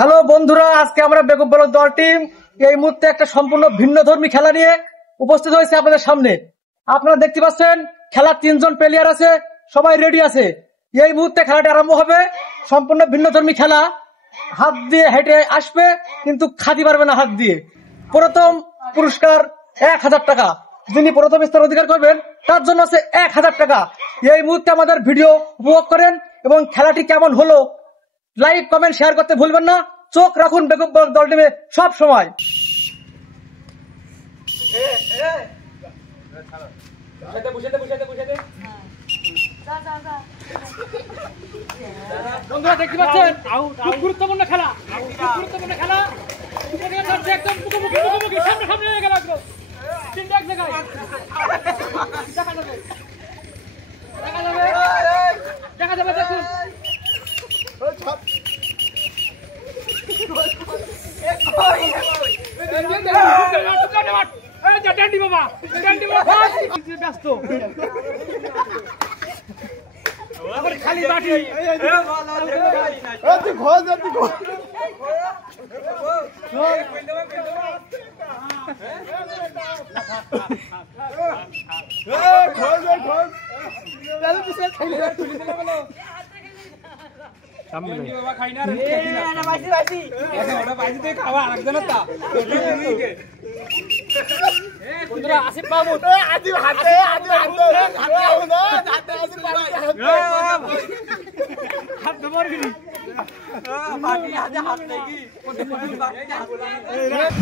Hello বন্ধুরা, আজকে আমরা বেগম বলদ দল টিম এই মুহূর্তে একটা সম্পূর্ণ ভিন্নধর্মী খেলা নিয়ে উপস্থিত হয়েছে আপনাদের সামনে। আপনারা দেখতে পাচ্ছেন খেলার 3 জন প্লেয়ার আছে, সবাই রেডি আছে। এই মুহূর্তে খেলাটি আরম্ভ হবে। সম্পূর্ণ ভিন্নধর্মী খেলা, হাত দিয়ে হেঁটে আসবে কিন্তু খাদি পারবে না হাত দিয়ে। প্রথম পুরস্কার 1000 টাকা, যিনি প্রথম স্থান অধিকার করবেন তার জন্য আছে 1000 টাকা। এই মুহূর্তে আমাদের ভিডিও উপভোগ করেন এবং খেলাটি কেমন হলো লাইক কমেন্ট শেয়ার করতে ভুলবেন না। চোখ রাখুন বেগম বলদ দল টিমে সব সময়। বন্ধুরা দেখতে পাচ্ছেন খুব গুরুত্বপূর্ণ খেলা, গুরুত্বপূর্ণ খেলা। একদম মুখোমুখি সামনে সামনে হয়ে গেল, তিনটা এক জায়গায় দেখা যাবে, দেখা যাবে, দেখা যাবে। দেখুন ব্যস্ত খালি বাটি আসিফ মাহমুদ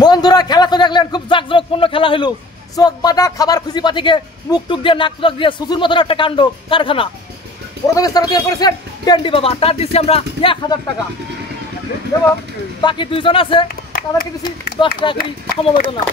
বন্ধুরা খেলা তো দেখলেন, খুব জাঁকজমকপূর্ণ খেলা হলো। চোখ বাঁধা খাবার খুঁজি পাতিকে মুখ টুক দিয়ে নাক টুক দিয়ে সুসুর মতন একটা কাণ্ড কারখানা। প্রথম স্থান অধিকার করেছেন টেন্ডি বাবা, তার দিচ্ছি আমরা 1000 টাকা এবং বাকি 2 জন আছে তাদেরকে দিচ্ছি 10 টাকা সমবেদনা।